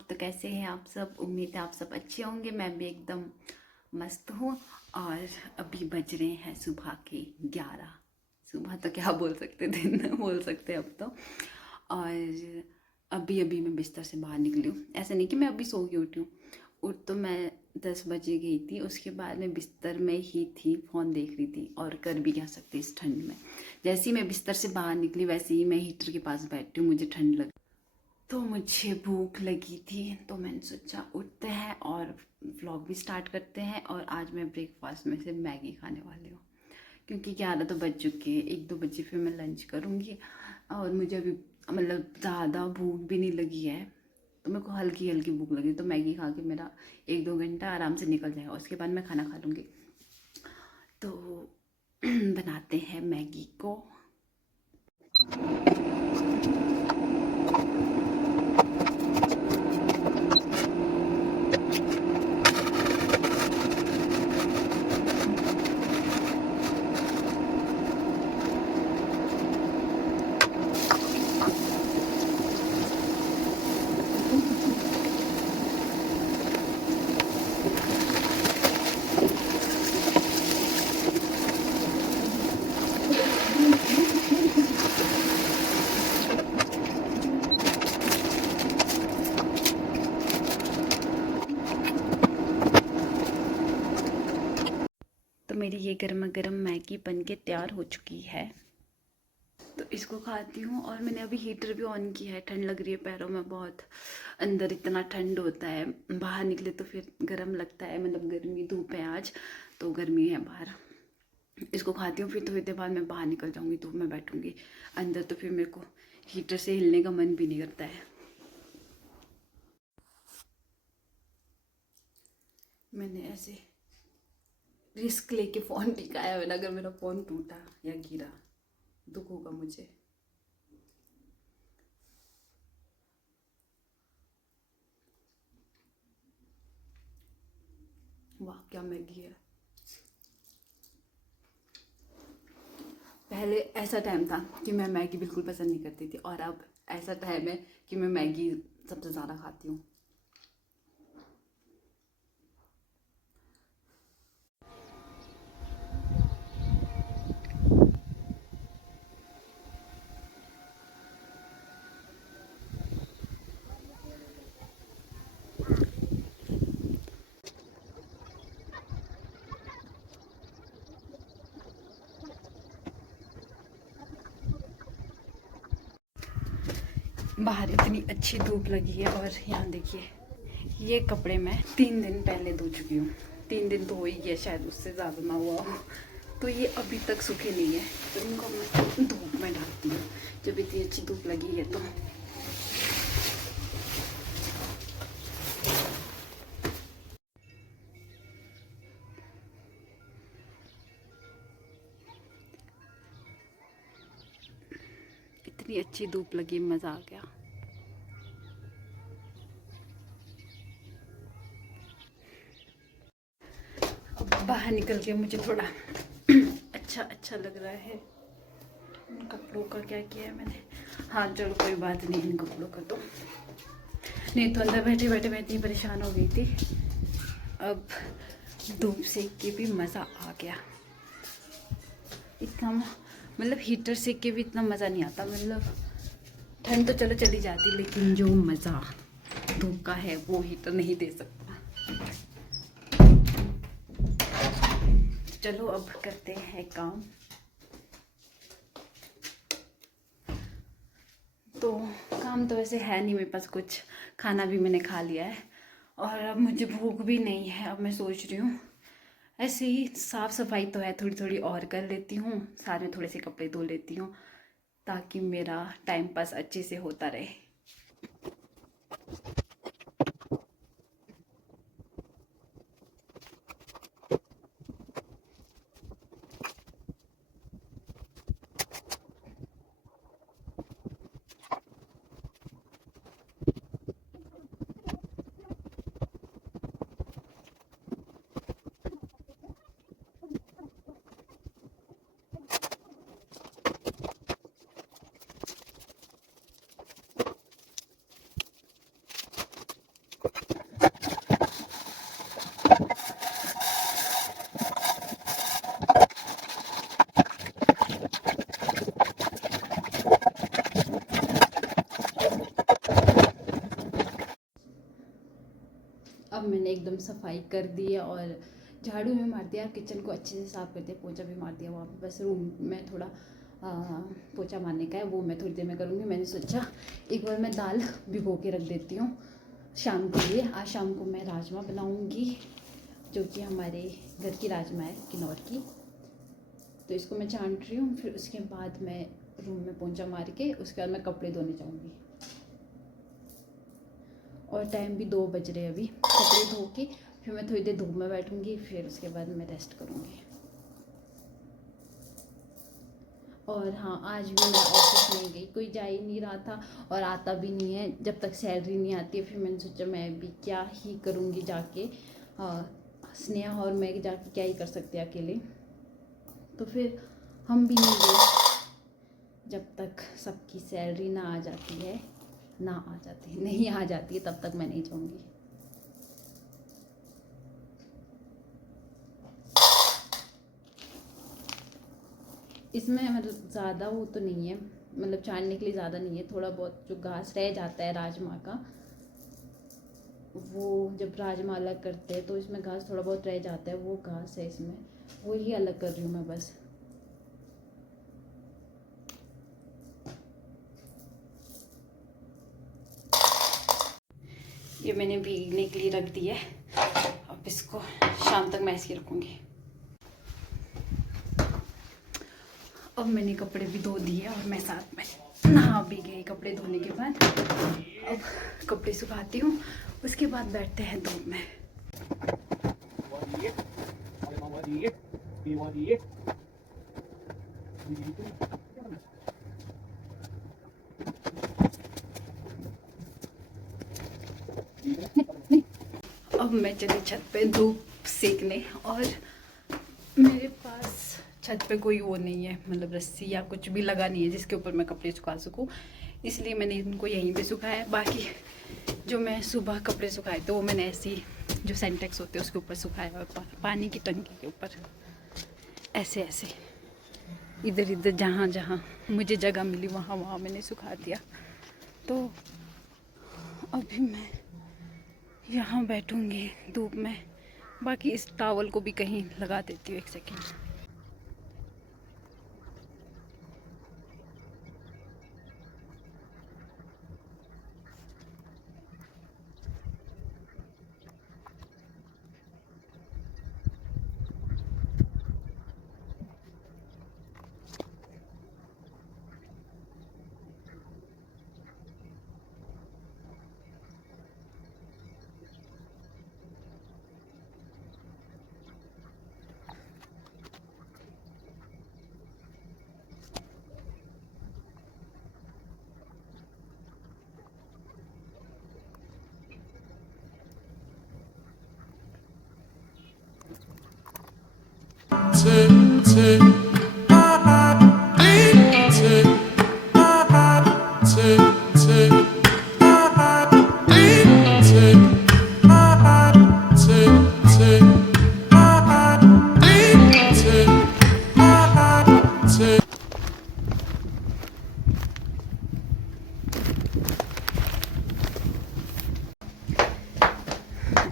आदाब। तो कैसे हैं आप सब? उम्मीद है आप सब अच्छे होंगे। मैं भी एकदम मस्त हूँ। और अभी बज रहे हैं सुबह के 11। सुबह तो क्या बोल सकते, दिन बोल सकते अब तो। और अभी अभी मैं बिस्तर से बाहर निकली हूँ। ऐसा नहीं कि मैं अभी सो के उठी हूँ। उठ तो मैं 10 बजे गई थी। उसके बाद मैं बिस्तर में ही थी, फ़ोन देख रही थी। और कर भी क्या सकती इस ठंड में। जैसे ही मैं बिस्तर से बाहर निकली वैसे ही मैं हीटर के पास बैठी हूँ। मुझे ठंड लग, तो मुझे भूख लगी थी, तो मैंने सोचा उठते हैं और व्लॉग भी स्टार्ट करते हैं। और आज मैं ब्रेकफास्ट में से मैगी खाने वाली हूँ, क्योंकि 11 तो बज चुके हैं। 1-2 बजे फिर मैं लंच करूँगी। और मुझे अभी मतलब ज़्यादा भूख भी नहीं लगी है, तो मेरे को हल्की हल्की भूख लगी। तो मैगी खा के मेरा 1-2 घंटा आराम से निकल जाएगा। उसके बाद मैं खाना खा लूँगी। तो बनाते हैं मैगी को। तो मेरी ये गर्मा गर्म मैगी बन के तैयार हो चुकी है। तो इसको खाती हूँ। और मैंने अभी हीटर भी ऑन किया है। ठंड लग रही है पैरों में बहुत। अंदर इतना ठंड होता है, बाहर निकले तो फिर गर्म लगता है। मतलब गर्मी धूप है आज, तो गर्मी है बाहर। इसको खाती हूँ, फिर थोड़ी देर बाद मैं बाहर निकल जाऊँगी, धूप में बैठूँगी। अंदर तो फिर मेरे को हीटर से हिलने का मन भी नहीं करता है। मैंने ऐसे रिस्क लेके फ़ोन टिकाया है ना। अगर मेरा फ़ोन टूटा या गिरा, दुख होगा मुझे। वाह क्या मैगी है। पहले ऐसा टाइम था कि मैं मैगी बिल्कुल पसंद नहीं करती थी, और अब ऐसा टाइम है कि मैं मैगी सबसे ज़्यादा खाती हूँ। बाहर इतनी अच्छी धूप लगी है। और यहाँ देखिए, ये कपड़े मैं 3 दिन पहले धो चुकी हूँ। 3 दिन तो हो ही गया, शायद उससे ज़्यादा ना हुआ हो। तो ये अभी तक सूखे नहीं है, तो इनको मैं धूप में डालती हूँ जब इतनी अच्छी धूप लगी है। तो इतनी अच्छी धूप लगी, मज़ा आ गया। अब बाहर निकल के मुझे थोड़ा अच्छा अच्छा लग रहा है। इन कपड़ों का क्या किया है मैंने। हाँ चलो कोई बात नहीं, इन कपड़ों का तो नहीं, तो अंदर बैठे बैठे मैं इतनी परेशान हो गई थी। अब धूप सेक के भी मज़ा आ गया। इतना मतलब हीटर सेक के भी इतना मज़ा नहीं आता। मतलब ठंड तो चलो चली जाती, लेकिन जो मज़ा धूप का है वो हीटर नहीं दे सकता। चलो अब करते हैं काम। तो काम तो वैसे है नहीं मेरे पास कुछ। खाना भी मैंने खा लिया है, और अब मुझे भूख भी नहीं है। अब मैं सोच रही हूँ ऐसे ही, साफ़ सफाई तो है, थोड़ी थोड़ी और कर लेती हूँ। साथ में थोड़े से कपड़े धो लेती हूँ, ताकि मेरा टाइम पास अच्छे से होता रहे। मैंने एकदम सफाई कर दी है और झाड़ू में मार दिया, किचन को अच्छे से साफ़ कर दिया, पोछा भी मार दिया वहाँ पे। बस रूम में थोड़ा पोछा मारने का है, वो मैं थोड़ी देर में करूँगी। मैंने सोचा एक बार मैं दाल भिगो के रख देती हूँ शाम के लिए। आज शाम को मैं राजमा बनाऊँगी, जो कि हमारे घर की राजमा है, किन्नौर की। तो इसको मैं छांट रही हूँ, फिर उसके बाद मैं रूम में पोंछा मार के उसके बाद मैं कपड़े धोने जाऊँगी। और टाइम भी 2 बज रहे हैं अभी। कपड़े धो के फिर मैं थोड़ी देर धूप में बैठूँगी, फिर उसके बाद मैं रेस्ट करूँगी। और हाँ, आज भी मैं ऑफिस नहीं गई, कोई जा ही नहीं रहा था और आता भी नहीं है जब तक सैलरी नहीं आती है। फिर मैंने सोचा मैं भी क्या ही करूँगी जाके, स्नेहा और मैं जाके क्या ही कर सकते हैं अकेले। तो फिर हम भी नहीं गए जब तक सबकी सैलरी ना आ जाती है, नहीं आ जाती है, तब तक मैं नहीं जाऊँगी। इसमें मतलब ज़्यादा वो तो नहीं है, मतलब छानने के लिए ज़्यादा नहीं है। थोड़ा बहुत जो घास रह जाता है राजमा का, वो जब राजमा अलग करते हैं तो इसमें घास थोड़ा बहुत रह जाता है, वो घास है इसमें, वो ही अलग कर रही हूँ मैं बस। ये मैंने भीगने के लिए रख दिया है, अब इसको शाम तक मैं ऐसे ही रखूँगी। अब मैंने कपड़े भी धो दिए और मैं साथ में नहा भी गई। कपड़े धोने के बाद अब कपड़े सुखाती हूँ, उसके बाद बैठते हैं धूप में। अब मैं चली छत पे धूप सेकने, और मेरे पास छत पे कोई वो नहीं है, मतलब रस्सी या कुछ भी लगा नहीं है जिसके ऊपर मैं कपड़े सुखा सकूं, इसलिए मैंने इनको यहीं पे सुखाया है। बाकी जो मैं सुबह कपड़े सुखाए तो वो मैंने ऐसे ही जो सेंटेक्स होते हैं उसके ऊपर सुखाया, और पानी की टंकी के ऊपर ऐसे ऐसे इधर इधर जहाँ जहाँ मुझे जगह मिली वहाँ वहाँ मैंने सुखा दिया। तो अभी मैं यहाँ बैठूँगी धूप में, बाकी इस टॉवल को भी कहीं लगा देती हूँ, 1 सेकेंड।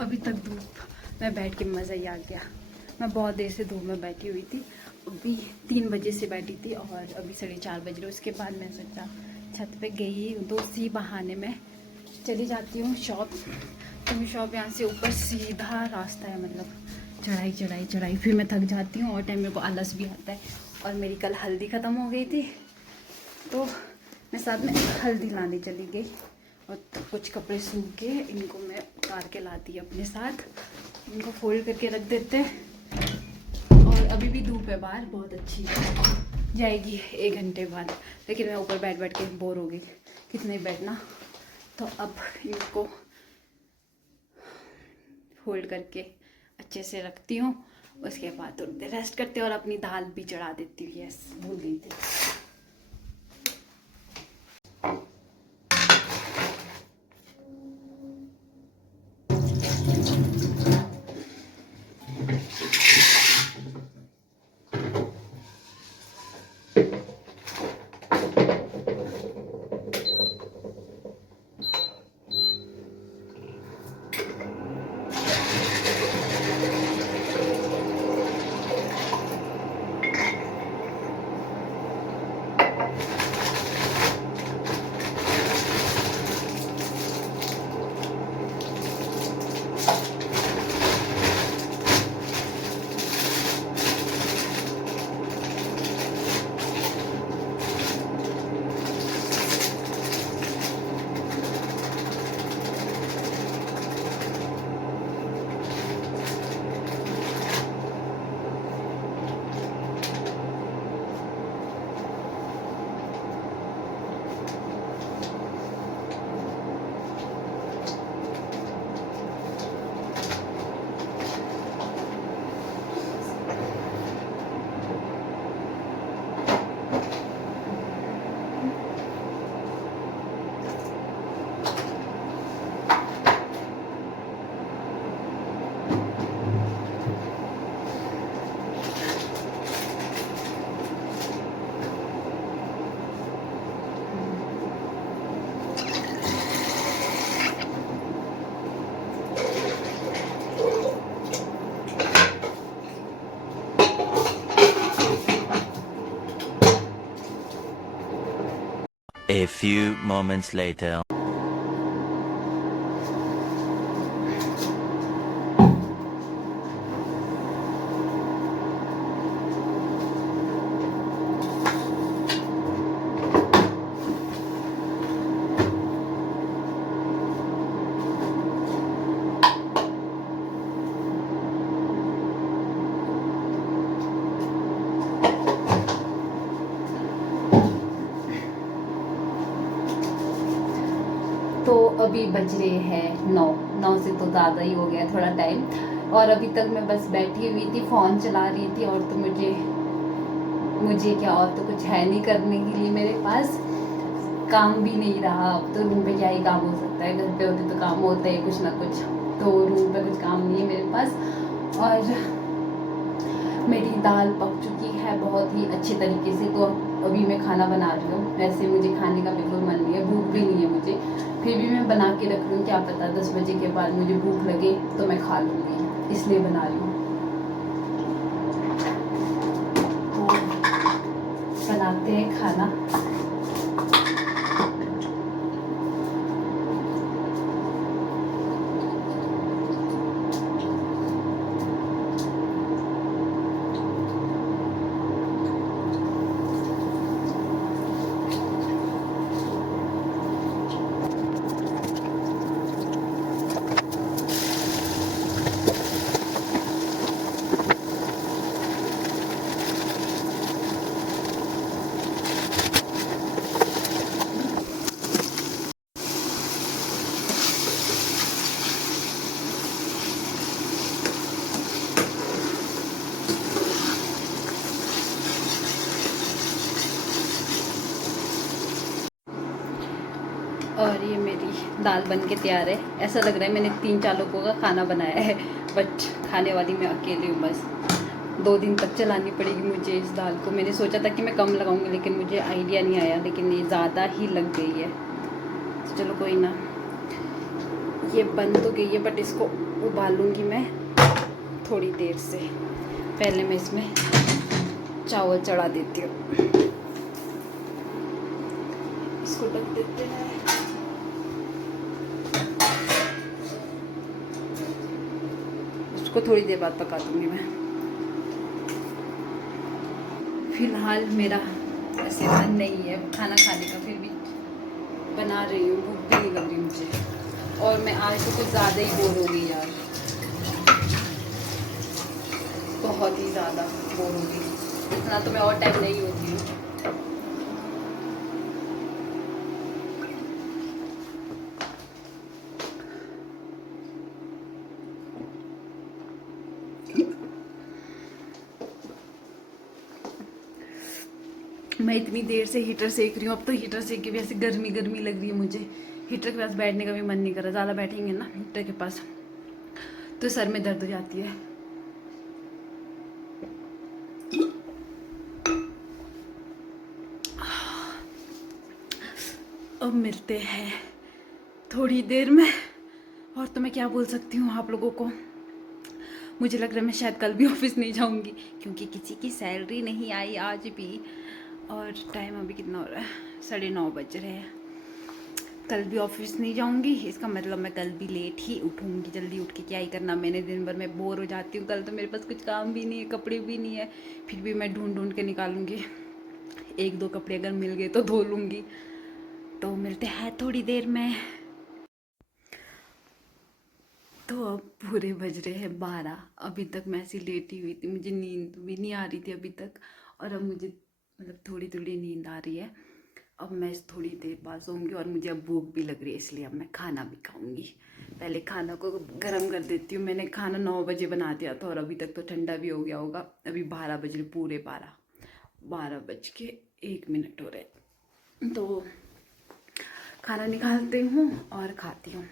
अभी तक धूप में बैठ के मज़ा ही आ गया। मैं बहुत देर से धूप में बैठी हुई थी, अभी 3 बजे से बैठी थी और अभी 4:30 बज रहे। उसके बाद मैं सोचा छत पे गई तो इसी बहाने में चली जाती हूँ शॉप। तो शॉप यहाँ से ऊपर सीधा रास्ता है, मतलब चढ़ाई चढ़ाई चढ़ाई, फिर मैं थक जाती हूँ और टाइम मेरे को आलस भी आता है। और मेरी कल हल्दी ख़त्म हो गई थी तो मैं साथ में हल्दी लाने चली गई, और कुछ कपड़े सूख के इनको मैं उतार के लाती अपने साथ, इनको फोल्ड करके रख देते हैं। और अभी भी धूप है बाहर, बहुत अच्छी जाएगी 1 घंटे बाद, लेकिन मैं ऊपर बैठ बैठ के बोर हो गई, कितने बैठना। तो अब इनको फोल्ड करके अच्छे से रखती हूँ, उसके बाद थोड़ी देर रेस्ट करते हैं और अपनी दाल भी चढ़ा देती हूँ। यस, भूल गई थी। A few moments later. तो अभी बज रहे हैं 9 से तो ज़्यादा ही हो गया थोड़ा टाइम। और अभी तक मैं बस बैठी हुई थी, फ़ोन चला रही थी। और तो मुझे क्या, और तो कुछ है नहीं करने के लिए मेरे पास, काम भी नहीं रहा। अब तो रूम पे क्या ही काम हो सकता है, घर पे होते तो काम होता है कुछ ना कुछ। तो रूम पे कुछ काम नहीं है मेरे पास। और मेरी दाल पक चुकी है बहुत ही अच्छे तरीके से। तो अभी मैं खाना बना रही हूँ। वैसे मुझे खाने का बिल्कुल मन नहीं है, भूख भी नहीं है मुझे, फिर भी मैं बना के रख रही हूँ। क्या पता 10 बजे के बाद मुझे भूख लगे तो मैं खा लूँगी, इसलिए बना रही हूँ। तो बनाते हैं खाना। और ये मेरी दाल बन के तैयार है। ऐसा लग रहा है मैंने 3-4 लोगों का खाना बनाया है, बट खाने वाली मैं अकेली हूँ बस। 2 दिन तक चलानी पड़ेगी मुझे इस दाल को। मैंने सोचा था कि मैं कम लगाऊंगी, लेकिन मुझे आइडिया नहीं आया, लेकिन ये ज़्यादा ही लग गई है। तो चलो कोई ना, ये बन तो गई है, बट इसको उबालूंगी मैं थोड़ी देर से। पहले मैं इसमें चावल चढ़ा देती हूँ। इसको ढक देते हैं। उसको थोड़ी देर बाद पका दूंगी मैं। फिलहाल मेरा ऐसे मन नहीं है खाना खाने का, फिर भी बना रही हूँ। भूख भी नहीं लग रही मुझे, और मैं आज तो कुछ ज़्यादा ही बोर हो गई यार, बहुत ही ज़्यादा बोर हो गई। इतना तो मैं और टाइम नहीं होती हूँ। मैं इतनी देर से हीटर सेक रही हूँ, अब तो हीटर सेक के भी ऐसे गर्मी गर्मी लग रही है मुझे। हीटर के पास बैठने का भी मन नहीं कर रहा, ज़्यादा बैठेंगे ना हीटर के पास तो सर में दर्द हो जाती है। अब मिलते हैं थोड़ी देर में। और तो मैं क्या बोल सकती हूँ आप लोगों को, मुझे लग रहा है मैं शायद कल भी ऑफिस नहीं जाऊँगी, क्योंकि किसी की सैलरी नहीं आई आज भी। और टाइम अभी कितना हो रहा है, 9:30 बज रहे हैं। कल भी ऑफिस नहीं जाऊंगी, इसका मतलब मैं कल भी लेट ही उठूंगी। जल्दी उठ के क्या ही करना मैंने, दिन भर मैं बोर हो जाती हूँ। कल तो मेरे पास कुछ काम भी नहीं है, कपड़े भी नहीं है, फिर भी मैं ढूंढ ढूंढ के निकालूंगी। 1-2 कपड़े अगर मिल गए तो धो लूँगी। तो मिलते हैं थोड़ी देर में। तो अब पूरे बज रहे हैं 12। अभी तक मैं ऐसी लेटी हुई थी, मुझे नींद भी नहीं आ रही थी अभी तक। और अब मुझे मतलब थोड़ी थोड़ी नींद आ रही है। अब मैं थोड़ी देर बाद सोऊंगी, और मुझे अब भूख भी लग रही है, इसलिए अब मैं खाना भी खाऊंगी। पहले खाना को गर्म कर देती हूँ। मैंने खाना 9 बजे बना दिया था, और अभी तक तो ठंडा भी हो गया होगा। अभी 12 बज रहे, पूरे 12:01 हो रहे। तो खाना निकालती हूँ और खाती हूँ।